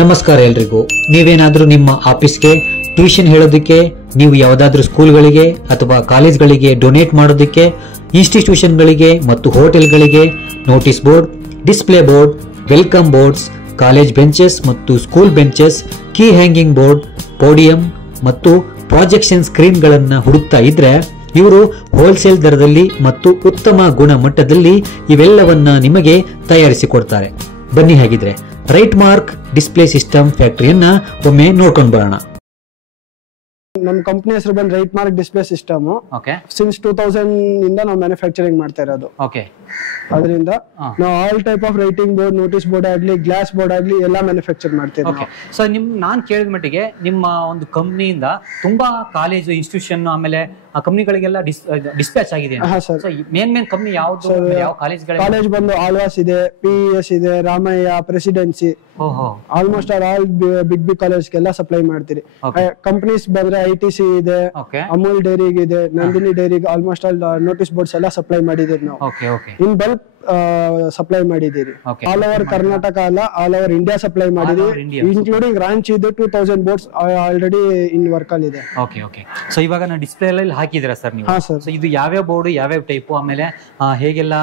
ನಮಸ್ಕಾರ ಎಲ್ರಿಗೂ. ನೀವೇನಾದ್ರೂ ನಿಮ್ಮ ಆಫೀಸ್ಗೆ ಟ್ಯೂಷನ್ ಹೇಳೋದಕ್ಕೆ, ನೀವು ಯಾವುದಾದ್ರೂ ಸ್ಕೂಲ್ಗಳಿಗೆ ಅಥವಾ ಕಾಲೇಜ್ಗಳಿಗೆ ಡೊನೇಟ್ ಮಾಡೋದಕ್ಕೆ, ಇನ್ಸ್ಟಿಟ್ಯೂಷನ್ಗಳಿಗೆ ಮತ್ತು ಹೋಟೆಲ್ಗಳಿಗೆ notice board, display board, welcome boards, college benches ಮತ್ತು school benches, key hanging board, podium ಮತ್ತು ಪ್ರಾಜೆಕ್ಷನ್ ಸ್ಕ್ರೀನ್ಗಳನ್ನು ಹುಡುಕ್ತಾ ಇದ್ರೆ ಇವರು ಹೋಲ್ಸೇಲ್ ದರದಲ್ಲಿ ಮತ್ತು ಉತ್ತಮ ಗುಣಮಟ್ಟದಲ್ಲಿ ಇವೆಲ್ಲವನ್ನ ನಿಮಗೆ ತಯಾರಿಸಿಕೊಡ್ತಾರೆ. ಬನ್ನಿ ಹಾಗಿದ್ರೆ ರೈಟ್ ಮಾರ್ಕ್ ಡಿಸ್ಪ್ಲೇ ಸಿಸ್ಟಮ್ ಫ್ಯಾಕ್ಟರಿಯನ್ನ ಒಮ್ಮೆ ನೋಡ್ಕೊಂಡು ಬರೋಣ. ನಮ್ಮ ಕಂಪನಿ ಹೆಸರು ಬಂದು right mark display system. Since 2000 ಇಂದ ನಾವು ಮ್ಯಾನುಫ್ಯಾಕ್ಚರಿಂಗ್ ಮಾಡ್ತಾ ಇರೋದು. ಅದರಿಂದ ನಾವು all type of writing board, notice board ಆಗ್ಲಿ, ಗ್ಲಾಸ್ ಬೋರ್ಡ್ ಆಗ್ಲಿ ಎಲ್ಲ ಮ್ಯಾನುಫ್ಯಾಕ್ಚರ್ ಮಾಡ್ತೀವಿ. ಸೊ ನಾನ್ ಕೇಳಿದ ಮಟ್ಟಿಗೆ ನಿಮ್ಮ ಒಂದು ಕಂಪ್ನಿಯಿಂದ ತುಂಬಾ ಕಾಲೇಜು, ಇನ್ಸ್ಟಿಟ್ಯೂಷನ್ ಆಮೇಲೆ ಆ ಕಂಪ್ನಿಗಳಿಗೆಲ್ಲ ಡಿಸ್ಪ್ಯಾಚ್ ಆಗಿದೆ. ಮೇನ್ ಕಂಪ್ನಿ ಯಾವ್ದು? ಯಾವ ಕಾಲೇಜ್ ಬಂದು ಆಳ್ವಾಸ್ ಇದೆ, PES ಇದೆ, Ramaiah, Presidency, almost all big ಕಾಲೇಜ್ಗೆಲ್ಲ ಸಪ್ಲೈ ಮಾಡ್ತೀರಿ. ಕಂಪನೀಸ್ ಬಂದ್ರೆ ITC ಇದೆ, ಅಮೂಲ್ ಡೈರಿಗೆ ಇದೆ, ನಂದಿನಿ ಡೈರಿಗೆ ಆಲ್ಮೋಸ್ಟ್ ಆಲ್ ನೋಟಿಸ್ ಬೋರ್ಡ್ಸ್ ಎಲ್ಲ ಸಪ್ಲೈ ಮಾಡಿದೀವಿ ನಾವು. ಇನ್ ಬಲ್ಕ್ ಸಪ್ಲೈ ಮಾಡಿದೀರಿ. ಆಲ್ ಓವರ್ ಕರ್ನಾಟಕ ಅಲ್ಲ, ಆಲ್ ಓವರ್ ಇಂಡಿಯಾ ಸಪ್ಲೈ ಮಾಡಿದೀವಿ, ಇನ್ಕ್ಲೂಡಿಂಗ್ ರಾಂಚಿ ಇದೆ. 2000 ಬೋರ್ಡ್ಸ್ ಆಲ್ರೆಡಿ ಇನ್ ವರ್ಕ್ ಅಲ್ಲಿ ಇದೆ. ಸೊ ಇವಾಗ ನಾನು ಡಿಸ್ಪ್ಲೇ ಅಲ್ಲಿ ಹಾಕಿದಿರಾ ಸರ್ ನೀವು? ಸೊ ಇದು ಯಾವ್ಯಾವ ಬೋರ್ಡ್, ಯಾವ್ಯಾವ ಟೈಪ್, ಆಮೇಲೆ ಹೇಗೆಲ್ಲ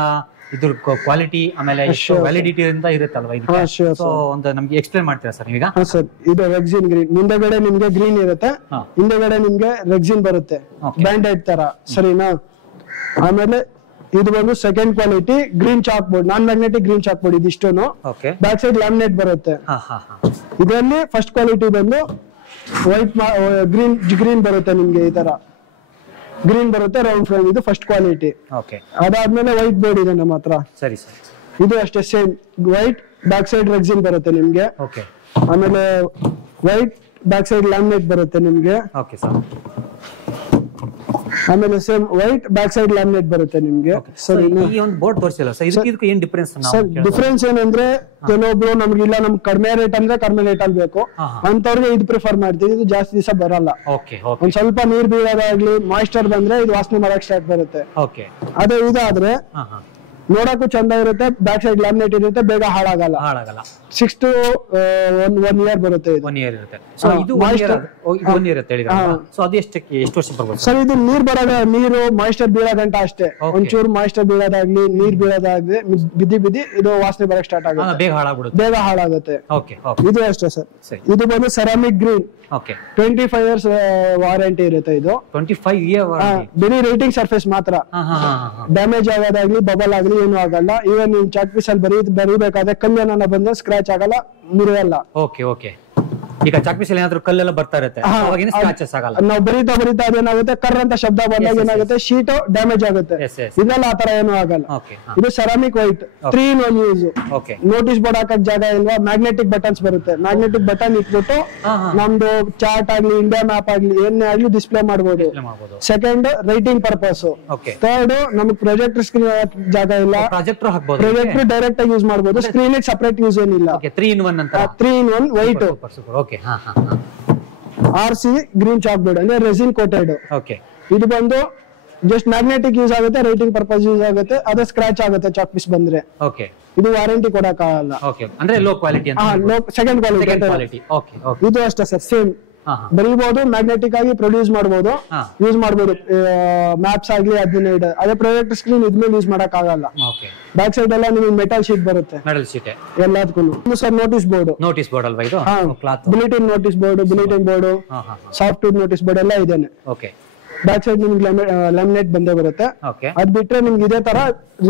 ಇದ್ರ ಕ್ವಾಲಿಟಿ, ಆಮೇಲೆ ವ್ಯಾಲಿಡಿಟಿ ಅಂತ ಇರುತ್ತಲ್ವಾ ಇದಕ್ಕೆ? ಸೊ ಒಂದು ನಮ್ಗೆ ಎಕ್ಸ್ಪ್ಲೇನ್ ಮಾಡ್ತೀರಾ ಸರ್ ಈಗ? ಸರ್, ಇದು ರೆಕ್ಸಿನ್ ಗ್ರೀನ್, ಮುಂದೆಗಡೆ ನಿಮ್ಗೆ ಗ್ರೀನ್ ಇರುತ್ತೆ, ಹಿಂದೆಗಡೆ ನಿಮ್ಗೆ ರೆಕ್ಸಿನ್ ಬರುತ್ತೆ, ಬ್ಯಾಂಡೆಡ್ ತರ, ಸರಿನಾ? ಆಮೇಲೆ ಇದು ಬಂದು second quality green chalk board, non magnetic green chalk board. ಇದಿಷ್ಟುನು ಬ್ಯಾಕ್ ಸೈಡ್ ಲ್ಯಾಮಿನೇಟ್ ಬರುತ್ತೆ. ಇದರಲ್ಲಿ ಫಸ್ಟ್ ಕ್ವಾಲಿಟಿ ಬಂದು ವೈಟ್ ಗ್ರೀನ್ ಬರುತ್ತೆ, ನಿಮ್ಗೆ ಈ ತರ ಗ್ರೀನ್ ಬರುತ್ತೆ, ರೌಂಡ್ ಫ್ರೇಮ್. ಇದು ಫಸ್ಟ್ ಕ್ವಾಲಿಟಿ. ಅದಾದ್ಮೇಲೆ ವೈಟ್ ಬೋರ್ಡ್ ಇದೆ ನಮ್ಮ ಹತ್ರ. ಸರಿ ಸರ್, ಇದು ಅಷ್ಟೇ same white, back side rexine ಬರುತ್ತೆ ನಿಮ್ಗೆ. ಆಮೇಲೆ ವೈಟ್ ಬ್ಯಾಕ್ ಸೈಡ್ ಲ್ಯಾಮಿನೇಟ್ ಬರುತ್ತೆ ನಿಮ್ಗೆ. ಆಮೇಲೆ same white back side laminate ಬರುತ್ತೆ ನಿಮ್ಗೆ. ಈ ಒಂದು ಬೋರ್ಡ್ ತೋರಿಸಿಲ್ಲ ಸರ್, ಇದಕ್ಕೆ ಏನ್ ಡಿಫರೆನ್ಸ್? ಸರ್, ಡಿಫರೆನ್ಸ್ ಏನಂದ್ರೆ ಕೆಲವೊಬ್ರು ನಮ್ಗಿಲ್ಲ, ನಮ್ಗೆ ಕಡಿಮೆ ರೇಟ್ ಅಂದ್ರೆ ಕಡಿಮೆ ರೇಟ್ ಅಲ್ಲಿ ಬೇಕು ಅಂತವ್ರಿಗೆ ಇದು ಪ್ರಿಫರ್ ಮಾಡ್ತೀವಿ. ಇದು ಜಾಸ್ತಿ ದಿವಸ ಬರಲ್ಲ. ಒಂದ್ ಸ್ವಲ್ಪ ನೀರ್ ಬೀಳೋದಾಗ್ಲಿ, ಮಾಯಿಸ್ಚರ್ ಬಂದ್ರೆ ಇದು ವಾಸನೆ ಮಾಡಕ್ ಸ್ಟಾರ್ಟ್ ಬರುತ್ತೆ. ಅದೇ ಇದಾದ್ರೆ ನೋಡಕ್ಕೂ ಚಂದ ಇರುತ್ತೆ, ಬ್ಯಾಕ್ ಸೈಡ್ ಲ್ಯಾಮಿನೇಟ್ ಇರುತ್ತೆ, ಬೇಗ ಹಾಳಾಗಲ್ಲ. 6 to 1 year ಬರುತ್ತೆ. ಇದು 1 year ಇರುತ್ತೆ. ಸೊ ಇದು 1 year ಇರುತ್ತೆ ಹೇಳಿದ್ರೆ. ಸೊ ಅದು ಎಷ್ಟು ವರ್ಷ ಬರ್ಬೋದು ಸರ್? ಇದು ನೀರು ಮಾಯಿಸ್ಚರ್ ಬೀಳೋ ಗಂಟ ಅಷ್ಟೇ. ಒಂಚೂರು ಮಾಯಿಸ್ಚರ್ ಬೀಳೋದಾಗ್ಲಿ, ನೀರ್ ಬೀಳೋದಾಗ್ಲಿ, ಬಿದ್ದಿ ಇದು ವಾಸನೆ ಬರಕ್ ಸ್ಟಾರ್ಟ್ ಆಗುತ್ತೆ, ಬೇಗ ಹಾಳಾಗುತ್ತೆ. ಇದು ಅಷ್ಟೇ ಸರ್. ಇದು ಬಂದು ಸೆರಾಮಿಕ್ ಗ್ರೀನ್, 25 years ವಾರಂಟಿ ಇರುತ್ತೆ. ಇದು 25 year ಬರೀ ರೇಟಿಂಗ್ ಸರ್ಫೇಸ್ ಮಾತ್ರ, ಡ್ಯಾಮೇಜ್ ಆಗೋದಾಗ್ಲಿ, ಬಬಲ್ ಆಗ್ಲಿ ಏನು ಆಗಲ್ಲ. ಇವನ್ ನೀವು ಚಾಕ್ ಪೀಸ್ ಅಲ್ಲಿ ಬರೀಬೇಕಾದ್ರೆ ಕಲ್ಲು ಏನಾನ ಬಂದ್ರೆ ಸ್ಕ್ರಾಚ್ ಆಗಲ್ಲ, ಮುರಿಯಲ್ಲ. ಈಗ ಚಾಕ್ ಪೀಸ್ ಏನಾದ್ರೂ ಕಲ್ಲೆಲ್ಲ ಬರ್ತಾ ಇರುತ್ತೆ, ಸ್ಕ್ರಾಚಸ್ ಆಗಲ್ಲ. ನಾವು ಬರೀತಾ ಅದೇನಾಗುತ್ತೆ, ಕರ್ ಅಂತ ಶಬ್ದ ಬಂದಾಗ ಏನಾಗುತ್ತೆ, ಶೀಟ್ ಡ್ಯಾಮೇಜ್ ಆಗುತ್ತೆ. ಇದೆಲ್ಲ ಆತರ ಏನು ಆಗಲ್ಲ. ಇದು ceramic white, 3 in 1 use. Notice board ಹಾಕಕ್ ಜಾಗ ಇಲ್ವಾ, ಮ್ಯಾಗ್ನೆಟಿಕ್ ಬಟನ್ಸ್ ಬರುತ್ತೆ. ಮ್ಯಾಗ್ನೆಟಿಕ್ ಬಟನ್ ಇಟ್ಬಿಟ್ಟು ನಮ್ದು ಚಾರ್ಟ್ ಆಗ್ಲಿ, ಇಂಡಿಯಾ ಮ್ಯಾಪ್ ಆಗ್ಲಿ, ಏನೇ ಆಗ್ಲಿ ಡಿಸ್ಪ್ಲೇ ಮಾಡಬಹುದು. Second, writing purpose. ಥರ್ಡ್, ನಮ್ಗೆ ಪ್ರೊಜೆಕ್ಟರ್ ಸ್ಕ್ರೀನ್ ಜಾಗ ಇಲ್ಲ, ಪ್ರೊಜೆಕ್ಟರ್ ಡೈರೆಕ್ಟ್ ಆಗಿ ಯೂಸ್ ಮಾಡಬಹುದು. ಸ್ಕ್ರೀನ್ ಸಪರೇಟ್ ಯೂಸ್ ಏನಿಲ್ಲ. 3 in 1 ಅಂತ. 3 in 1 white. RC green chalk board ಅಂದ್ರೆ ರೆಸಿನ್ ಕೋಟೆಡ್. ಇದು ಬಂದು ಜಸ್ಟ್ ಮ್ಯಾಗ್ನೆಟಿಕ್ ಯೂಸ್ ಆಗುತ್ತೆ, ರೈಟಿಂಗ್ ಪರ್ಪಸ್ ಯೂಸ್ ಆಗುತ್ತೆ. ಅದೇ ಸ್ಕ್ರಾಚ್ ಆಗುತ್ತೆ ಚಾಕ್ ಪೀಸ್ ಬಂದ್ರೆ. ಇದು ವಾರಂಟಿ ಕೊಡಕ್ ಆಗಲ್ಲ, ಅಂದ್ರೆ ಲೋ ಕ್ವಾಲಿಟಿ. Second quality. ಇದು ಅಷ್ಟೇ ಸರ್, ಸೇಮ್ ಬರೀಬಹುದು, ಮ್ಯಾಗ್ನೆಟಿಕ್ ಆಗಿ ಪ್ರೊಡ್ಯೂಸ್ ಮಾಡಬಹುದು, ಯೂಸ್ ಮಾಡಬಹುದು. ಮ್ಯಾಪ್ಸ್ ಆಗ್ಲಿ 15. ಅದೇ ಪ್ರೊಜೆಕ್ಟರ್ ಸ್ಕ್ರೀನ್ ಇದ್ಮೇಲೆ ಯೂಸ್ ಮಾಡಕ್ ಆಗಲ್ಲ. ಬ್ಯಾಕ್ ಸೈಡ್ ಎಲ್ಲ ನಿಮಗೆ ಮೆಟಲ್ ಶೀಟ್ ಬರುತ್ತೆ, ಎಲ್ಲದಕ್ಕೂ. ಸರ್, ನೋಟಿಸ್ ಬೋರ್ಡ್ ಅಲ್ವಾ ಇದು? Bulletin notice board, bulletin board, software notice board ಎಲ್ಲ ಇದೇನೆ. ಬ್ಯಾಕ್ ಸೈಡ್ ನಿಮ್ಗೆ ಲ್ಯಾಮಿನೇಟ್ ಬಂದೇ ಬರುತ್ತೆ. ಅದ್ ಬಿಟ್ರೆ ನಿಮ್ಗೆ ಇದೇ ತರ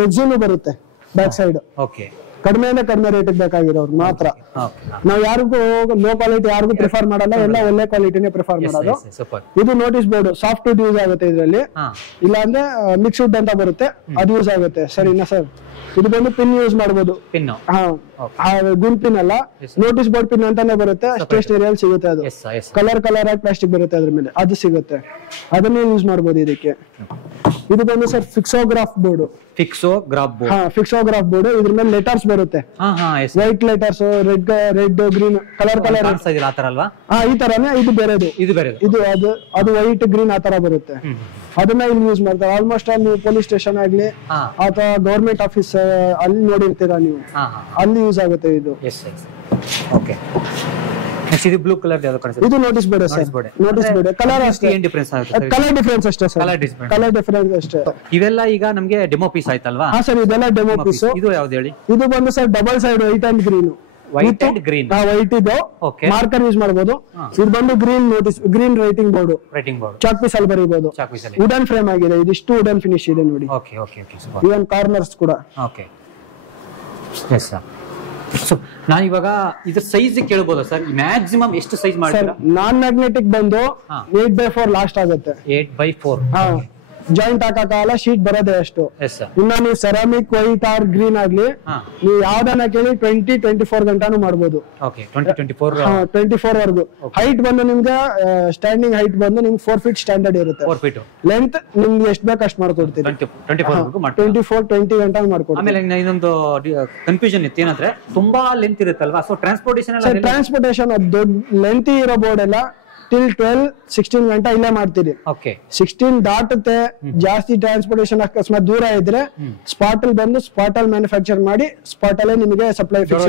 ರೆಕ್ಸಿನ್ ಬರುತ್ತೆ ಬ್ಯಾಕ್ ಸೈಡ್. ಕಡಿಮೆ ರೇಟ್ ಬೇಕಾಗಿರೋರು ಮಾತ್ರ. ನಾವು ಯಾರಿಗೂ ಲೋ ಕ್ವಾಲಿಟಿ ಯಾರಿಗೂ ಪ್ರಿಫರ್ ಮಾಡಲ್ಲ, ಎಲ್ಲ ಒಳ್ಳೆ ಕ್ವಾಲಿಟಿನೇ ಪ್ರಿಫರ್ ಮಾಡೋದು. ಇದು notice board soft wood use ಆಗುತ್ತೆ ಇದರಲ್ಲಿ, ಇಲ್ಲ ಅಂದ್ರೆ ಮಿಕ್ಸ್ ವುಡ್ ಅಂತ ಬರುತ್ತೆ, ಅದು ಯೂಸ್ ಆಗುತ್ತೆ. ಸರಿನಾ ಸರ್? ಇದು ಬಂದು ಪಿನ್ ಯೂಸ್ ಮಾಡಬಹುದು. ಗುಂಡ್ ಪಿನ್ ಅಲ್ಲ, ನೋಟಿಸ್ ಬೋರ್ಡ್ ಪಿನ್ ಅಂತಾನೆ ಬರುತ್ತೆ, ಸ್ಟೇಷನರಿಯಲ್ಲಿ ಸಿಗುತ್ತೆ. ಅದು ಕಲರ್ ಆಗಿ ಪ್ಲಾಸ್ಟಿಕ್ ಬರುತ್ತೆ ಅದ್ರ ಮೇಲೆ, ಅದು ಸಿಗುತ್ತೆ, ಅದನ್ನೇ ಯೂಸ್ ಮಾಡಬಹುದು ಇದಕ್ಕೆ. ಇದು ಬಂದು ಸರ್ ಫಿಕ್ಸೋಗ್ರಾಫ್ ಬೋರ್ಡ್. ಫಿಕ್ಸೋಗ್ರಾಫ್ ಬೋರ್ಡ್, ಇದ್ರ ಮೇಲೆ ಲೆಟರ್ಸ್ ಬರುತ್ತೆ, white letters, red green colour ಈ ತರನೇ. ಇದು ಬೇರೆದು, ಇದು ಅದು ವೈಟ್ ಗ್ರೀನ್ ಆ ತರ ಬರುತ್ತೆ. ಅದನ್ನ ಇಲ್ಲಿ ಯೂಸ್ ಮಾಡ್ತಾರೆ. ಆಲ್ಮೋಸ್ಟ್ ನೀವು ಪೊಲೀಸ್ ಸ್ಟೇಷನ್ ಆಗ್ಲಿ ಅಥವಾ ಗವರ್ಮೆಂಟ್ ಆಫೀಸ್ ಅಲ್ಲಿ ನೋಡಿರ್ತೀರಾ ನೀವು, ಅಲ್ಲಿ ಯೂಸ್ ಆಗುತ್ತೆ ಇದು. ಓಕೆ. ನೆಕ್ಸ್ಟ್ ಇದು ಬ್ಲೂ ಕಲರ್ ಯಾವುದು ಕಾಣಿಸುತ್ತೆ? ಇದು notice board sir. Notice board colour ಅಷ್ಟೇ. ಏನು ಡಿಫರೆನ್ಸ್ ಆಗುತ್ತೆ? ಕಲರ್ ಡಿಫರೆನ್ಸ್ ಅಷ್ಟೇ ಸರ್. ಕಲರ್ ಡಿಫರೆನ್ಸ್ ಅಷ್ಟೇ. ಇವೆಲ್ಲ ಈಗ ನಮಗೆ ಡೆಮೋ ಪೀಸ್ ಆಯ್ತಲ್ವಾ? ಹಾ ಸರ್, ಇದೆಲ್ಲ ಡೆಮೋ ಪೀಸ್. ಇದು ಯಾವ್ದು ಹೇಳಿ? ಇದು ಬಂದು sir double side white and green. White and green. White ಇದು ಮಾರ್ಕರ್ ಯೂಸ್ ಮಾಡಬಹುದು. ಇದು ಬಂದು green notice, green writing board. Writing board chalk piece ಅಲ್ಲಿ ಬರೀಬಹುದು. ವುಡನ್ ಫ್ರೇಮ್ ಆಗಿದೆ. ಇದಿಷ್ಟು ವುಡನ್ ಫಿನಿಶ್ ಇದೆ ನೋಡಿ. Okay okay okay. Even corners ಕೂಡ. ಓಕೆ. Yes sir. ಸೊ ನಾನು ಇವಾಗ ಇದ್ರ ಸೈಜ್ ಕೇಳಬಹುದಾ ಸರ್? ಮ್ಯಾಕ್ಸಿಮಮ್ ಎಷ್ಟು ಸೈಜ್ ಮಾಡ್ತೀರಾ? ನಾನ್ ಮ್ಯಾಗ್ನೆಟಿಕ್ ಬಂದು 8x4 ಲಾಸ್ಟ್ ಆಗುತ್ತೆ. 8x4. ಹಾ, ಜಾಯಿಂಟ್ ಹಾಕಕ್ಕಾಗಲ್ಲ, ಶೀಟ್ ಬರೋದೇ ಅಷ್ಟು. ಇನ್ನ ನೀವು ಸೆರಾಮಿಕ್ ವೈಟ್ ಆರ್ ಗ್ರೀನ್ ಆಗ್ಲಿ ನೀವು ಯಾವ್ದನ್ನ ಕೇಳಿ 20-24 ಗಂಟಾನು ಮಾಡ್ಬೋದು. 24 ವರ್ಗು. ಹೈಟ್ ಬಂದು ನಿಮ್ಗೆ ಸ್ಟ್ಯಾಂಡಿಂಗ್ ಹೈಟ್ ಬಂದು ನಿಮ್ಗೆ 4 ಫೀಟ್ ಸ್ಟ್ಯಾಂಡರ್ಡ್ ಇರುತ್ತೆ. 4 ಫೀಟ್ ಲೆಂತ್ ನಿಮ್ಗೆ ಎಷ್ಟು ಬೇಕು ಅಷ್ಟು ಮಾಡ್ಕೊಡ್ತೀವಿ. 24-20 ಗಂಟೆ ಮಾಡ್ಕೊಡ್ತೀವಿ. ಆಮೇಲೆ ಇನ್ನೊಂದು ಕನ್ಫ್ಯೂಷನ್ ಇತ್ತು, ಏನಂದ್ರೆ ತುಂಬಾ ಲೆಂತ್ ಇರುತ್ತಲ್ವಾ, ಸೊ ಟ್ರಾನ್ಸ್ಪೋರ್ಟೇಷನ್ ದೊಡ್ಡ ಲೆಂತ್ ಇರೋ ಬೋರ್ಡ್ ಎಲ್ಲ ಟಿಲ್ 12-16 ಗಂಟೆ ಇಲ್ಲೇ ಮಾಡ್ತೀರಿ. 16 ದಾಟುತ್ತೆ, ಜಾಸ್ತಿ ಟ್ರಾನ್ಸ್ಪೋರ್ಟೇಷನ್ ಅಕಸ್ಮಾತ್ ದೂರ ಇದ್ರೆ ಸ್ಪಾಟ್ ಅಲ್ಲಿ ಬಂದು ಸ್ಪಾಟ್ ಅಲ್ಲಿ ಮ್ಯಾನುಫ್ಯಾಕ್ಚರ್ ಮಾಡಿ ಸ್ಪಾಟ್ ಅಲ್ಲೇ ನಿಮಗೆ ಸಪ್ಲೈ ಫಿಕ್ಸ್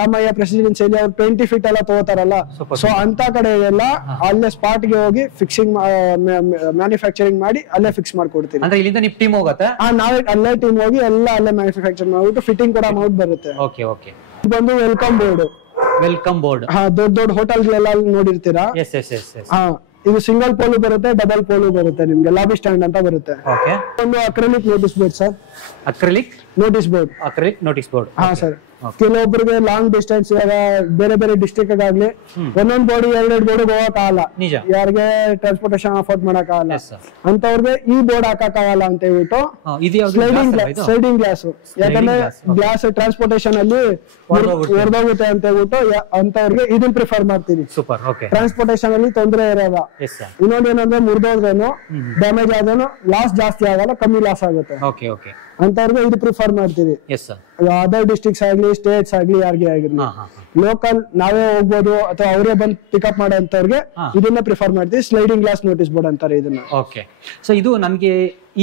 ರಾಮಯ್ಯ ಪ್ರೆಸಿಡೆನ್ಸಿ ಅವ್ರು 20 ಫೀಟ್ ಎಲ್ಲ ತಗೋತಾರಲ್ಲ, ಸೊ ಅಂತ ಕಡೆ ಎಲ್ಲ ಅಲ್ಲೇ ಸ್ಪಾಟ್ ಗೆ ಹೋಗಿ ಫಿಕ್ಸಿಂಗ್ ಮ್ಯಾನುಫ್ಯಾಕ್ಚರಿಂಗ್ ಮಾಡಿ ಅಲ್ಲೇ ಫಿಕ್ಸ್ ಮಾಡ್ಕೊಡ್ತೀವಿ. ನಾವೇ ಅಲ್ಲೇ ಟೀಮ್ ಹೋಗಿ ಎಲ್ಲ ಅಲ್ಲೇ ಮ್ಯಾನುಫ್ಯಾಕ್ಚರ್ ಮಾಡ್ಬಿಟ್ಟು ಫಿಟ್ಟಿಂಗ್ ಕೂಡ ಮಾಡಿ ಬರುತ್ತೆ. ಇದು ಬಂದು ವೆಲ್ಕಮ್ ಬೋರ್ಡ್. ಹಾ, ದೊಡ್ಡ ಹೋಟೆಲ್ಗಳೆಲ್ಲ ನೋಡಿರ್ತೀರಾ. ಇದು ಸಿಂಗಲ್ ಪೋಲು ಬರುತ್ತೆ, ಡಬಲ್ ಪೋಲು ಬರುತ್ತೆ, ನಿಮ್ಗೆ ಲಾಬಿ ಸ್ಟ್ಯಾಂಡ್ ಅಂತ ಬರುತ್ತೆ. ಒಂದು acrylic notice board sir. Acrylic notice board. ಹಾ ಸರ್, ಕೆಲವೊಬ್ಬರಿಗೆ ಲಾಂಗ್ ಡಿಸ್ಟೆನ್ಸ್, ಇವಾಗ ಬೇರೆ ಬೇರೆ ಡಿಸ್ಟ್ರಿಕ್ಟ್ ಆಗ್ಲಿ ಒಂದೊಂದ್ ಬೋರ್ಡ್ 2 ಬೋರ್ಡ್ ಹೋಗಕ್ಕಾಗಲ್ಲ, ಯಾರಿಗೆ ಟ್ರಾನ್ಸ್ಪೋರ್ಟೇಷನ್ ಅಫೋರ್ಡ್ ಮಾಡಕ್ಕಾಗಲ್ಲ ಅಂತವ್ರಿಗೆ ಈ ಬೋರ್ಡ್ ಹಾಕಕ್ಕಾಗಲ್ಲ ಅಂತ ಹೇಳ್ಬಿಟ್ಟು ಸ್ಲೈಡಿಂಗ್ ಗ್ಲಾಸ್, ಯಾಕಂದ್ರೆ ಗ್ಲಾಸ್ ಟ್ರಾನ್ಸ್ಪೋರ್ಟೇಷನ್ ಅಲ್ಲಿ ಹೊರದೋಗುತ್ತೆ ಅಂತ ಹೇಳ್ಬಿಟ್ಟು ಅಂತವ್ರಿಗೆ ಇದನ್ನ ಪ್ರಿಫರ್ ಮಾಡ್ತೀವಿ. ಟ್ರಾನ್ಸ್ಪೋರ್ಟೇಷನ್ ಅಲ್ಲಿ ತೊಂದರೆ ಇರಲ್ಲ. ಇನ್ನೊಂದು ಏನಂದ್ರೆ ಮುರಿದೋದ್ರೇನು ಡ್ಯಾಮೇಜ್ ಆದ್ರೂ ಲಾಸ್ ಜಾಸ್ತಿ ಆಗಲ್ಲ, ಕಮ್ಮಿ ಲಾಸ್ ಆಗುತ್ತೆ ಅಂತವ್ರಿಗೆ ಇದು ಪ್ರಿಫರ್ ಮಾಡ್ತೀವಿ. ಅದರ್ ಡಿಸ್ಟ್ರಿಕ್ಟ್ಸ್ ಆಗ್ಲಿ ಸ್ಟೇಟ್ಸ್ ಆಗ್ಲಿ ಯಾರಿಗೆ ಆಗಿರ್ಲಿ, ಲೋಕಲ್ ನಾವೇ ಹೋಗ್ಬೋದು ಅಥವಾ ಅವರೇ ಬಂದು ಪಿಕಪ್ ಮಾಡೋಂತವ್ರಿಗೆ ಇದನ್ನ ಪ್ರಿಫರ್ ಮಾಡ್ತೀವಿ. ಸ್ಲೈಡಿಂಗ್ ಗ್ಲಾಸ್ ನೋಟಿಸ್ ಬೋರ್ಡ್ ಅಂತಾರೆ ಇದನ್ನ. ಸೊ ಇದು ನಮ್ಗೆ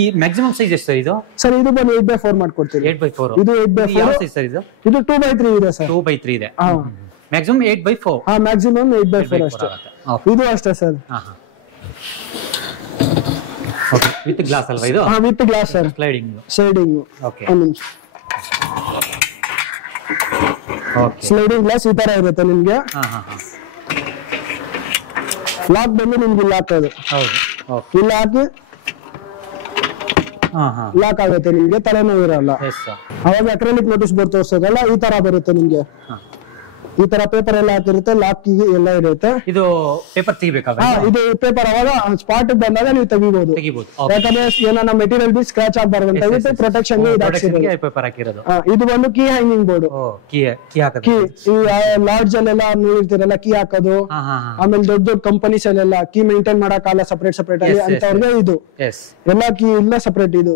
ಈ ಮ್ಯಾಕ್ಸಿಮಮ್ ಸೈಜ್ ಎಷ್ಟು ಇದು ಸರ್? ಇದು ಬಂದು 8x4 ಮಾಡ್ಕೊಡ್ತೀವಿ. 8x4. ಇದು 8x4 ಸರ್. ಇದು 2x3 ಇದೆ ಸರ್. 2x3 ಇದೆ. Maximum 8x4. ಹಾ, ಮ್ಯಾಕ್ಸಿಮಮ್ 8x4 ಅಷ್ಟೇ. ಇದು ಅಷ್ಟೇ ಸರ್. ವಿತ್ ಗ್ಲಾಸ್ ಅಲ್ವಾ ಇದು? ಹಾ, with glass sir. Sliding. Okay. Sliding glass ಈ ತರ ಇರುತ್ತೆ ನಿಮ್ಗೆ. ಲಾಕ್ ಬಂದು ನಿಮ್ಗೆ ಇಲ್ಲಿ ಹಾಕೋದು. ಇಲ್ಲಿ ಹಾಕಿ ಲಾಕ್ ಆಗುತ್ತೆ, ನಿಮ್ಗೆ ತಲೆನೋವು ಇರಲ್ಲ. ಅವಾಗ ಅಕ್ರಿಲಿಕ್ ನೋಟಿಸ್ ಬೋರ್ಡ್ ತೋರಿಸೋದಲ್ಲ ಈ ತರ ಬರುತ್ತೆ ನಿಮ್ಗೆ. ಈ ತರ ಪೇಪರ್ ಎಲ್ಲ ಹಾಕಿರುತ್ತೆ, ಲಾಕ್ ಎಲ್ಲ ಇರುತ್ತೆ. ಇದು ಪೇಪರ್ ತೆಗಿಬೇಕಾ? ಇದು ಪೇಪರ್ ಅವಾಗ ಸ್ಪಾಟ್ ಬಂದಾಗ ನೀವು ತೆಗಿಬಹುದು. ಯಾಕಂದ್ರೆ ಏನಾನ ಮೆಟೀರಿಯಲ್ ಬಿ ಸ್ಕ್ರಾಚ್ ಆಗಬಾರ್ದು ಅಂತ ಹೇಳ್ಬಿಟ್ಟು ಪ್ರೊಟೆಕ್ಷನ್ ಪೇಪರ್ ಹಾಕಿರೋದು. ಇದು ಬಂದು ಕೀ ಹ್ಯಾಂಗಿಂಗ್ ಬೋರ್ಡ್. ಕೀ ಈ ಲಾಡ್ಜ್ ಅಲ್ಲೆಲ್ಲ ನೋಡಿರ್ತೀರಲ್ಲ, ಕೀ ಹಾಕೋದು. ಆಮೇಲೆ ದೊಡ್ಡ ಕಂಪನೀಸ್ ಅಲ್ಲೆಲ್ಲ ಕೀ ಮೇಂಟೈನ್ ಮಾಡಕ್ಕಾಗಲ್ಲ ಸಪರೇಟ್ ಅಲ್ಲಿ ಅಂತವ್ರಿಗೆ ಇದು ಎಲ್ಲ ಕೀ ಇಲ್ಲ ಸಪರೇಟ್. ಇದು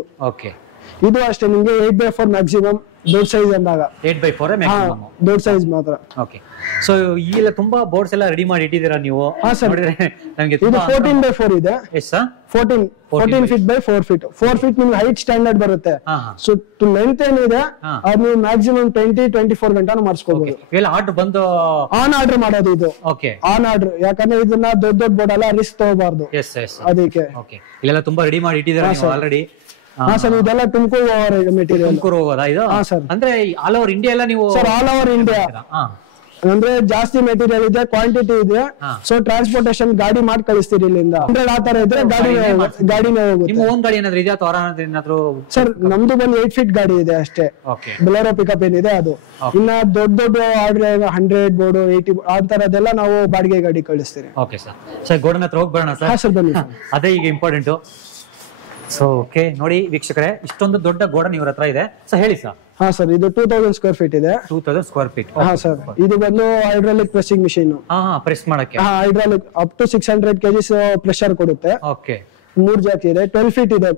ಇದು ಅಷ್ಟೇ ನಿಮ್ಗೆ 8x4 ಮ್ಯಾಕ್ಸಿಮಮ್ ದೊಡ್ಡ ಸೈಜ್ ಅಂದಾಗ. 8x4 ಮ್ಯಾಕ್ಸಿಮಮ್ ದೊಡ್ಡ ಸೈಜ್ ಮಾತ್ರ. ಓಕೆ. ಸೊ ಈಗೆಲ್ಲ ತುಂಬಾ ಬೋರ್ಡ್ಸ್ ಎಲ್ಲ ರೆಡಿ ಮಾಡಿ ಇಟ್ಟಿದ್ದೀರಾ ನೀವು? ನನಗೆ ಇದು 14x4 ಇದೆ. Yes sir? 14 feet by 4 feet. 4 feet ನಿಮ್ಗೆ ಹೈಟ್ ಸ್ಟ್ಯಾಂಡರ್ಡ್ ಬರುತ್ತೆ. ಸೊ ಲೆಂತ್ ಏನಿದೆ ಅದು ನೀವು ಮ್ಯಾಕ್ಸಿಮಮ್ 20-24 ಗಂಟೆ ಮಾಡಿಸ್ಕೋಬಹುದು. ಆರ್ಡರ್ ಬಂದು ಆನ್ ಆರ್ಡರ್ ಮಾಡೋದು ಇದು. ಆನ್ ಆರ್ಡರ್, ಯಾಕಂದ್ರೆ ಇದನ್ನ ದೊಡ್ಡ ದೊಡ್ಡ ಬೋರ್ಡ್ ಎಲ್ಲ ರಿಸ್ಕ್ ತಗೋಬಾರ್ದು, ಅದಕ್ಕೆ. ಇಲ್ಲೆಲ್ಲ ತುಂಬಾ ರೆಡಿ ಮಾಡಿ ಇಟ್ಟಿದ್ದೀರಾ ಆಲ್ರೆಡಿ? ಹಾ ಸರ್, ಇದೆಲ್ಲ ತುಮಕೂರು ಮೆಟೀರಿಯಲ್. ತುಮಕೂರು ಹೋಗೋದಾ ಇದು? ಹಾ ಸರ್. ಅಂದ್ರೆ ಆಲ್ ಓವರ್ ಇಂಡಿಯಾ ಎಲ್ಲ ನೀವು? Sir, all over India. ಅಂದ್ರೆ ಜಾಸ್ತಿ ಮೆಟೀರಿಯಲ್ ಇದೆ, ಕ್ವಾಂಟಿಟಿ ಇದೆ, ಸೊ ಟ್ರಾನ್ಸ್ಪೋರ್ಟೇಷನ್ ಗಾಡಿ ಮಾಡಿ ಕಳಿಸ್ತೀರಿ ಇಲ್ಲಿಂದ. 100 ಆತರ ಇದ್ರೆ ಗಾಡಿನೇ ಹೋಗುತ್ತೆ. ನಿಮ್ಮ ಓನ್ ಗಾಡಿ ಏನಾದ್ರು ಇದೆಯಾ ಅಥವಾ ಏನಾದ್ರು? ಸರ್, ನಮ್ದು ಬಂದು 8 ಫೀಟ್ ಗಾಡಿ ಇದೆ ಅಷ್ಟೇ. ಬೊಲೆರೋ ಪಿಕಪ್ ಏನಿದೆ ಅದು. ಇನ್ನ ದೊಡ್ಡ ಆರ್ಡರ್ 100 ಬೋರ್ಡ್ 80 ಆ ತರದೆಲ್ಲ ನಾವು ಬಾಡಿಗೆ ಗಾಡಿ ಕಳಿಸ್ತೀರಿ. Okay sir. ಸರ್, ಗೋಡನ್ ಹತ್ರ ಹೋಗಿ ಬರೋಣ ಸರ್? ಹಾ ಸರ್, ಬನ್ನಿ. ಅದೇ ಈಗ ಇಂಪಾರ್ಟೆಂಟ್. ಸೊ ಓಕೆ, ನೋಡಿ ವೀಕ್ಷಕರೇ, ಇಷ್ಟೊಂದು ದೊಡ್ಡ ಗೋಡನ್ ಇವ್ರ ಹತ್ರ ಇದೆ. ಸೊ ಹೇಳಿ ಸರ್. ಹಾ ಸರ್, ಇದು 2000 ಸ್ಕ್ವೇರ್ ಫೀಟ್ ಇದೆ. 2000 ಸ್ಕ್ವೇರ್ ಫೀಟ್. ಹಾ ಸರ್, ಇದು ಬಂದು ಹೈಡ್ರಾಲಿಕ್ ಪ್ರೆಸ್ಸಿಂಗ್ ಮಿಷಿನ್. ಪ್ರೆಸ್ ಮಾಡಕ್ಕೆ. Hydraulic up to 600 kg pressure ಕೊಡುತ್ತೆ. ಓಕೆ. 3 ಜಾಕ್ ಇದೆ. 12 ಫೀಟ್ ಇದೆ.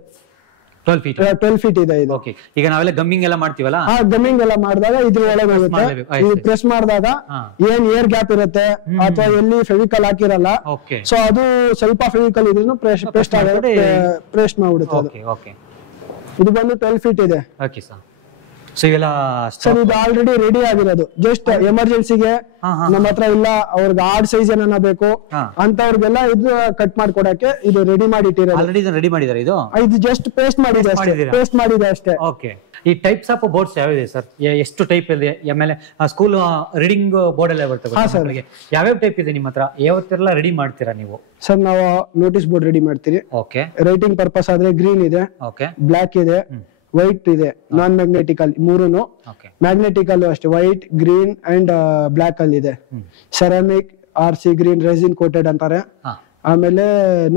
12 ಫೀಟ್ ಇದೆ ಇದು. ಓಕೆ. ಈಗ ನಾವೆಲ್ಲ ಗಮ್ಮಿಂಗ್ ಎಲ್ಲ ಮಾಡ್ತೀವಲ್ಲ, ಗಮ್ಮಿಂಗ್ ಎಲ್ಲ ಮಾಡಿದಾಗ ಇದ್ರ ಒಳಗೆ ಹೋಗುತ್ತೆ. ಇದು ಪ್ರೆಸ್ ಮಾಡಿದಾಗ ಏನ್ ಏರ್ ಗ್ಯಾಪ್ ಇರುತ್ತೆ ಅಥವಾ ಎಲ್ಲಿ ಫೆವಿಕಲ್ ಹಾಕಿರಲ್ಲ, ಸೊ ಅದು ಸ್ವಲ್ಪ ಫೆವಿಕಲ್ ಇದ್ರೂ ಪೇಸ್ಟ್ ಮಾಡ್ಬಿಡುತ್ತೆ. ಇದು ಬಂದು 12 ಫೀಟ್ ಇದೆ. Okay sir. ಸೊ ಇವೆಲ್ಲ ಸರ್ ಇದು ಆಲ್ರೆಡಿ ರೆಡಿ ಆಗಿರೋದು, ಜಸ್ಟ್ ಎಮರ್ಜೆನ್ಸಿಗೆ ನಮ್ಮ ಹತ್ರ ಇಲ್ಲ ಅವ್ರಿಗೆ ಆರ್ಡ್ ಸೈಜ್ ಏನ ಬೇಕು ಅಂತವ್ರಿಗೆಲ್ಲ ಇದು ಕಟ್ ಮಾಡ್ಕೊಡಕ್ಕೆ ಇದು ರೆಡಿ ಮಾಡಿ ಇಟ್ಟಿರೋದು. ಆಲ್ರೆಡಿ ರೆಡಿ ಮಾಡಿದ್ದಾರೆ ಇದು ಜಸ್ಟ್ ಪೇಸ್ಟ್ ಮಾಡಿದೆ ಅಷ್ಟೇ. ಓಕೆ. ಈ ಟೈಪ್ಸ್ ಆಫ್ ಬೋರ್ಡ್ಸ್ ಯಾವಿದೆ ಸರ್? ಎಷ್ಟು ಟೈಪ್ ಇದೆ? ಆಮೇಲೆ ಸ್ಕೂಲ್ ರೀಡಿಂಗ್ ಬೋರ್ಡ್ ಎಲ್ಲ ಬರ್ತವೆ, ಯಾವ್ಯಾವ ಟೈಪ್ ಇದೆ ನಿಮ್ಮ ಹತ್ರ? ಯಾವತ್ತೆಲ್ಲ ರೆಡಿ ಮಾಡ್ತೀರಾ ನೀವು? ಸರ್ ನಾವು ನೋಟಿಸ್ ಬೋರ್ಡ್ ರೆಡಿ ಮಾಡ್ತೀವಿ. ಓಕೆ. ರೈಟಿಂಗ್ ಪರ್ಪಸ್ ಆದ್ರೆ ಗ್ರೀನ್ ಇದೆ, ಬ್ಲಾಕ್ ಇದೆ, ವೈಟ್ ಇದೆ, ನಾನ್ ಮ್ಯಾಗ್ನೆಟಿಕಲ್ ಮೂರೂನು. ಮ್ಯಾಗ್ನೆಟಿಕಲ್ ಅಷ್ಟೇ, ವೈಟ್, ಗ್ರೀನ್ ಅಂಡ್ ಬ್ಲಾಕ್ ಅಲ್ಲಿ ಇದೆ. Ceramic, RC green, resin coated ಅಂತಾರೆ. ಆಮೇಲೆ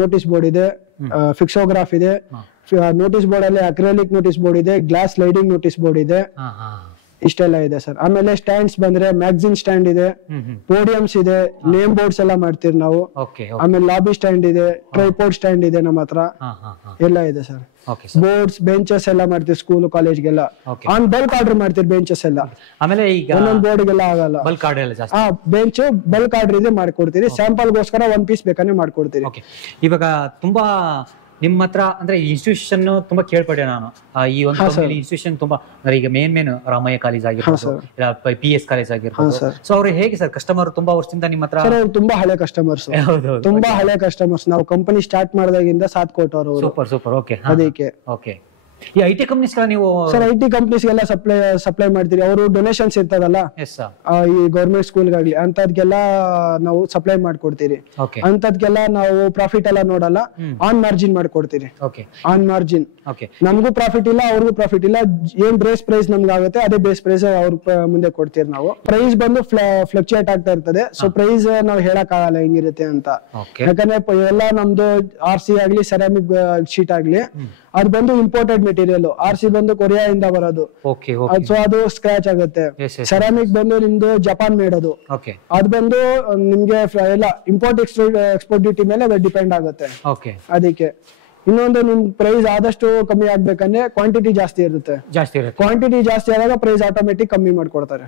ನೋಟಿಸ್ ಬೋರ್ಡ್ ಇದೆ, ಫಿಕ್ಸೋಗ್ರಾಫ್ ಇದೆ. ನೋಟಿಸ್ ಬೋರ್ಡ್ ಅಲ್ಲಿ ಅಕ್ರೆಲಿಕ್ ನೋಟಿಸ್ ಬೋರ್ಡ್ ಇದೆ, ಗ್ಲಾಸ್ ಸ್ಲೈಡಿಂಗ್ ನೋಟಿಸ್ ಬೋರ್ಡ್ ಇದೆ. ಇಷ್ಟೆಲ್ಲ ಇದೆ ಸರ್. ಆಮೇಲೆ ಸ್ಟ್ಯಾಂಡ್ಸ್ ಬಂದ್ರೆ ಮ್ಯಾಗ್ಝಿನ್ ಸ್ಟ್ಯಾಂಡ್ ಇದೆ, ಪೋಡಿಯಮ್ಸ್ ಇದೆ, ನೇಮ್ ಬೋರ್ಡ್ಸ್ ಎಲ್ಲ ಮಾಡ್ತೀವಿ ನಾವು. ಆಮೇಲೆ ಲಾಬಿ ಸ್ಟ್ಯಾಂಡ್ ಇದೆ, ಟ್ರೈಪೋರ್ಡ್ ಸ್ಟ್ಯಾಂಡ್ ಇದೆ ನಮ್ಮ ಹತ್ರ, ಎಲ್ಲ ಇದೆ ಸರ್. ಬೋರ್ಡ್ಸ್, ಬೆಂಚಸ್ ಎಲ್ಲ ಮಾಡ್ತೀವಿ ಸ್ಕೂಲ್ ಕಾಲೇಜ್ಗೆಲ್ಲ. ಆನ್ ಬಲ್ಕ್ ಆರ್ಡರ್ ಮಾಡ್ತೀವಿ ಬೆಂಚಸ್ ಎಲ್ಲ. ಆಮೇಲೆ ಈಗ ಒಂದೊಂದು ಬೋರ್ಡ್ಗೆಲ್ಲ ಆಗಲ್ಲ, ಬಲ್ಕ್ ಆರ್ಡರ್ ಎಲ್ಲ ಜಾಸ್ತಿ. ಬೆಂಚ್ ಬಲ್ಕ್ ಆರ್ಡರ್ ಇದೆ ಮಾಡ್ಕೊಡ್ತೀವಿ. ಸ್ಯಾಂಪಲ್ ಗೋಸ್ಕರ 1 ಪೀಸ್ ಬೇಕಾದ್ರೆ ಮಾಡ್ಕೊಡ್ತೀವಿ. ಇವಾಗ ತುಂಬಾ ನಿಮ್ಮ ಹತ್ರ ಅಂದ್ರೆ ಇನ್ಸ್ಟಿಟ್ಯೂಷನ್ ತುಂಬಾ ಕೇಳ್ಪಡೆ ನಾನು. ಈ ಒಂದು ಇನ್ಸ್ಟಿಟ್ಯೂಷನ್ ತುಂಬಾ ಈಗ ಮೇನ್ ರಾಮಯ್ಯ ಕಾಲೇಜ್ ಆಗಿರ್ಬೋದು, PS ಕಾಲೇಜ್ ಆಗಿರ್ಬೋದು. ಸೊ ಅವ್ರು ಹೇಗೆ ಸರ್ ಕಸ್ಟಮರ್ ತುಂಬಾ ವರ್ಷದಿಂದ ನಿಮ್ಮ ಹತ್ರ? ತುಂಬಾ ಹಳೆ ಕಸ್ಟಮರ್ಸ್, ತುಂಬಾ ಹಳೆ ಕಸ್ಟಮರ್ಸ್. ನಾವು ಕಂಪನಿ ಸ್ಟಾರ್ಟ್ ಮಾಡಿದಾಗಿಂದ ಸಾಥ್ ಕೊಟ್ಟವರು. ಸೂಪರ್. ಓಕೆ. ಅದಕ್ಕೆ ಓಕೆ. ಈ IT ಕಂಪನೀಸ್ ನೀವು? ಸರ್ IT ಕಂಪನೀಸ್ ಎಲ್ಲ ಸಪ್ಲೈ ಮಾಡ್ತೀರಿ. ಅವರು ಡೊನೇಷನ್ಸ್ ಇರ್ತದಲ್ಲ ಈ ಗೌರ್ಮೆಂಟ್ ಸ್ಕೂಲ್ಗಾಗ್ಲಿ ಅಂತದ್ಗೆಲ್ಲ ನಾವು ಸಪ್ಲೈ ಮಾಡ್ಕೊಡ್ತೀರಿ. ಅಂತದ್ಗೆಲ್ಲ ನಾವು ಪ್ರಾಫಿಟ್ ಎಲ್ಲ ನೋಡಲ್ಲ, ಆನ್ ಮಾರ್ಜಿನ್ ಮಾಡ್ಕೊಡ್ತೀರಿ. ಆನ್ ಮಾರ್ಜಿನ್ ನಮಗೂ ಪ್ರಾಫಿಟ್ ಇಲ್ಲ, ಅವ್ರಿಗೂ ಪ್ರಾಫಿಟ್ ಇಲ್ಲ. ಏನ್ ಬೇಸ್ ಪ್ರೈಸ್ ನಮ್ಗೆ ಆಗುತ್ತೆ ಅದೇ ಬೇಸ್ ಪ್ರೈಸ್ ಅವ್ರ ಮುಂದೆ ಕೊಡ್ತೀರಿ ನಾವು. ಪ್ರೈಸ್ ಬಂದು ಫ್ಲಕ್ಚುಯೇಟ್ ಆಗ್ತಾ ಇರ್ತದೆ. ಸೊ ಪ್ರೈಸ್ ನಾವು ಹೇಳಕ್ ಆಗಲ್ಲ ಹೆಂಗಿರುತ್ತೆ ಅಂತ. ಯಾಕಂದ್ರೆ ಎಲ್ಲ ನಮ್ದು RC ಆಗ್ಲಿ, ಸೆರಾಮಿಕ್ ಶೀಟ್ ಆಗ್ಲಿ, ಅದು ಬಂದು ಇಂಪೋರ್ಟೆಡ್ ಮೆಟೀರಿಯಲ್. RC ಬಂದು ಕೊರಿಯಾ ಇಂದ ಬರೋದು, ಸೊ ಅದು ಸ್ಕ್ರಾಚ್ ಆಗುತ್ತೆ. ಸೆರಾಮಿಕ್ ಬಂದು ನಿಮ್ದು ಜಪಾನ್ ಮೇಡ್ ಅದು ಬಂದು ನಿಮ್ಗೆ ಎಲ್ಲ ಇಂಪೋರ್ಟ್ ಎಕ್ಸ್ಪೋರ್ಟ್ ಡ್ಯೂಟಿ ಮೇಲೆ ಡಿಪೆಂಡ್ ಆಗುತ್ತೆ. ಅದಕ್ಕೆ ಇನ್ನೊಂದು ನಿಮ್ ಪ್ರೈಸ್ ಆದಷ್ಟು ಕಮ್ಮಿ ಆಗ್ಬೇಕಂದ್ರೆ ಕ್ವಾಂಟಿಟಿ ಜಾಸ್ತಿ ಇರುತ್ತೆ. ಕ್ವಾಂಟಿಟಿ ಜಾಸ್ತಿ ಆದಾಗ ಪ್ರೈಸ್ ಆಟೋಮೆಟಿಕ್ ಕಮ್ಮಿ ಮಾಡ್ಕೊಡ್ತಾರೆ.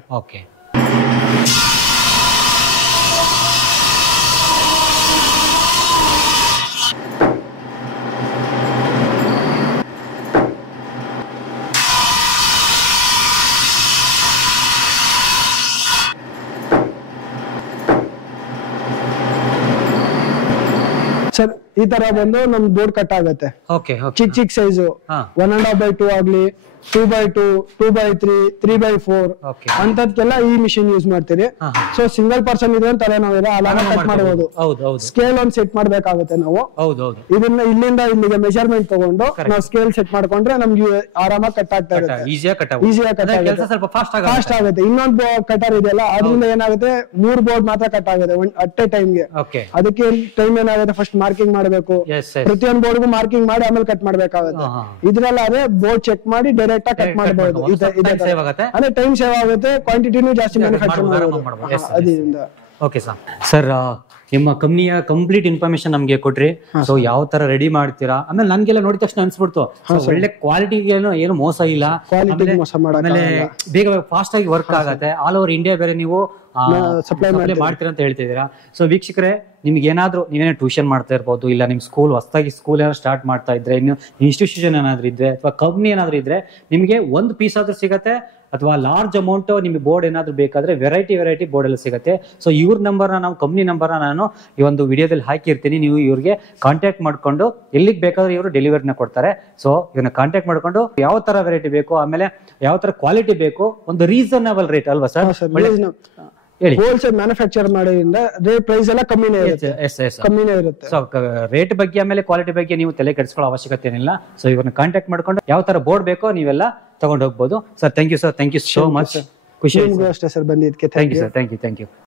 ಸರ್ ಈ ತರ ಬಂದು ನಮ್ ಬೋರ್ಡ್ ಕಟ್ ಆಗುತ್ತೆ. ಚಿಕ್ಕ ಸೈಜು 1.5x2 ಆಗ್ಲಿ, 2x2, 2x3, 3x4 ಅಂತದ್ಕೆಲ್ಲ ಈ ಮಿಷಿನ್ ಯೂಸ್ ಮಾಡ್ತೀರಿ. ಸೊ ಸಿಂಗಲ್ ಪರ್ಸನ್ ಇದೆ ಅಂತಾರೆ ನಾವೆಲ್ಲ ಅಲಾನ ಕಟ್ ಮಾಡಬಹುದು. ಸ್ಕೇಲ್ ಒಂದ್ ಸೆಟ್ ಮಾಡ್ಬೇಕಾಗುತ್ತೆ ನಾವು. ಇದನ್ನ ಇಲ್ಲಿಂದ ಇಲ್ಲಿಗೆ ಮೆಜರ್ಮೆಂಟ್ ತಗೊಂಡು ನಾವು ಸ್ಕೇಲ್ ಸೆಟ್ ಮಾಡ್ಕೊಂಡ್ರೆ ನಮ್ಗೆ ಆರಾಮಾಗಿ ಕಟ್ ಆಗ್ತಾ ಇರುತ್ತೆ. ಈಸಿಯಾಗಿ ಕಟ್ ಆಗುತ್ತೆ, ಫಾಸ್ಟ್ ಆಗುತ್ತೆ. ಇನ್ನೊಂದು ಕಟರ್ ಇದೆಯಲ್ಲ ಅದ್ರಿಂದ ಏನಾಗುತ್ತೆ 3 ಬೋರ್ಡ್ ಮಾತ್ರ ಕಟ್ ಆಗುತ್ತೆ ಅಟ್ ಎ ಟೈಮ್ಗೆ. ಅದಕ್ಕೆ ಟೈಮ್ ಏನಾಗುತ್ತೆ, ಫಸ್ಟ್ ಮಾರ್ಕಿಂಗ್ ಮಾಡಬೇಕು. ಪ್ರತಿಯೊಂದು ಬೋರ್ಡ್ಗೂ ಮಾರ್ಕಿಂಗ್ ಮಾಡಿ ಆಮೇಲೆ ಕಟ್ ಮಾಡ್ಬೇಕಾಗುತ್ತೆ. ಇದ್ರಲ್ಲಿ ಅದೇ ಬೋರ್ಡ್ ಚೆಕ್ ಮಾಡಿ ಡೈರೆಕ್ಟ್ ಕಟ್ ಮಾಡಬಹುದು. ಅದೇ ಟೈಮ್ ಸೇವ್ ಆಗುತ್ತೆ, ಕ್ವಾಂಟಿಟಿನೂ ಜಾಸ್ತಿ ಮ್ಯಾನುಫ್ಯಾಕ್ಚರ್ ಮಾಡಬಹುದು ಅದರಿಂದ. ಓಕೆ ಸರ್, ನಿಮ್ಮ ಕಂಪ್ನಿಯ ಕಂಪ್ಲೀಟ್ ಇನ್ಫಾರ್ಮೇಶನ್ ನಮ್ಗೆ ಕೊಟ್ರಿ. ಸೊ ಯಾವ ತರ ರೆಡಿ ಮಾಡ್ತೀರಾ, ಆಮೇಲೆ ನನ್ಗೆಲ್ಲ ನೋಡಿದ ತಕ್ಷಣ ಅನ್ಸ್ಬಿಡ್ತು ಒಳ್ಳೆ ಕ್ವಾಲಿಟಿಗೆ ಏನು ಮೋಸ ಇಲ್ಲ, ಆಮೇಲೆ ಬೇಗ ಫಾಸ್ಟ್ ಆಗಿ ವರ್ಕ್ ಆಗತ್ತೆ. ಆಲ್ ಓವರ್ ಇಂಡಿಯಾ ಬೇರೆ ನೀವು ಸಪ್ಲೈ ಮಾಡ್ತೀರಾ ಅಂತ ಹೇಳ್ತಿದ್ದೀರಾ. ಸೊ ವೀಕ್ಷಕರೇ, ನಿಮ್ಗೆ ಏನಾದ್ರು ನೀವೇನೋ ಟ್ಯೂಷನ್ ಮಾಡ್ತಾ ಇರ್ಬೋದು, ಇಲ್ಲ ನಿಮ್ ಸ್ಕೂಲ್ ಹೊಸದಾಗಿ ಸ್ಕೂಲ್ ಏನಾದ್ರು ಸ್ಟಾರ್ಟ್ ಮಾಡ್ತಾ ಇದ್ರೆ, ಇನ್ನು ಇನ್ಸ್ಟಿಟ್ಯೂಷನ್ ಏನಾದ್ರು ಇದ್ರೆ ಅಥವಾ ಕಂಪ್ನಿ ಏನಾದ್ರು ಇದ್ರೆ, ನಿಮ್ಗೆ ಒಂದು ಪೀಸ್ ಆದ್ರೂ ಸಿಗತ್ತೆ ಅಥವಾ ಲಾರ್ಜ್ ಅಮೌಂಟ್ ನಿಮ್ಗೆ ಬೋರ್ಡ್ ಏನಾದ್ರು ಬೇಕಾದ್ರೆ ವೆರೈಟಿ ಬೋರ್ಡ್ ಎಲ್ಲ ಸಿಗುತ್ತೆ. ಸೊ ಇವ್ರ ನಂಬರ್ನ, ನಾವು ಕಂಪ್ನಿ ನಂಬರ್ನ ನಾನು ಈ ಒಂದು ವಿಡಿಯೋದಲ್ಲಿ ಹಾಕಿರ್ತೀನಿ. ನೀವು ಇವ್ರಿಗೆ ಕಾಂಟ್ಯಾಕ್ಟ್ ಮಾಡ್ಕೊಂಡು ಎಲ್ಲಿಗೆ ಬೇಕಾದ್ರೆ ಇವರು ಡೆಲಿವರಿನ ಕೊಡ್ತಾರೆ. ಸೊ ಇವ್ರನ್ನ ಕಾಂಟ್ಯಾಕ್ಟ್ ಮಾಡ್ಕೊಂಡು ಯಾವ ತರ ವೆರೈಟಿ ಬೇಕು, ಆಮೇಲೆ ಯಾವ ತರ ಕ್ವಾಲಿಟಿ ಬೇಕು, ಒಂದು ರೀಸನಬಲ್ ರೇಟ್ ಅಲ್ವಾ ಸರ್? ಹೋಲ್ಸೇಲ್ ಮ್ಯಾನುಫ್ಯಾಕ್ಚರ್ ಮಾಡೋದ್ರಿಂದ ರೇಟ್ ಪ್ರೈಸ್ ಎಲ್ಲ ಕಮ್ಮಿನೇ ಇರುತ್ತೆ. ಸೊ ರೇಟ್ ಬಗ್ಗೆ ಆಮೇಲೆ ಕ್ವಾಲಿಟಿ ಬಗ್ಗೆ ನೀವು ತಲೆ ಕೆಡಿಸ್ಕೊಳ್ಳೋ ಅವಶ್ಯಕತೆ ಏನಿಲ್ಲ. ಸೊ ಇವ್ರನ್ನ ಕಾಂಟ್ಯಾಕ್ಟ್ ಮಾಡ್ಕೊಂಡು ಯಾವ ತರ ಬೋರ್ಡ್ ಬೇಕೋ ನೀವೆಲ್ಲ ತಗೊಂಡು ಹೋಗ್ಬೋದು. Sir thank you sir, thank you so much. ಖುಷಿ ಅಷ್ಟೇ ಸರ್ ಬಂದಿದ್ದಕ್ಕೆ. Thank you sir, thank you.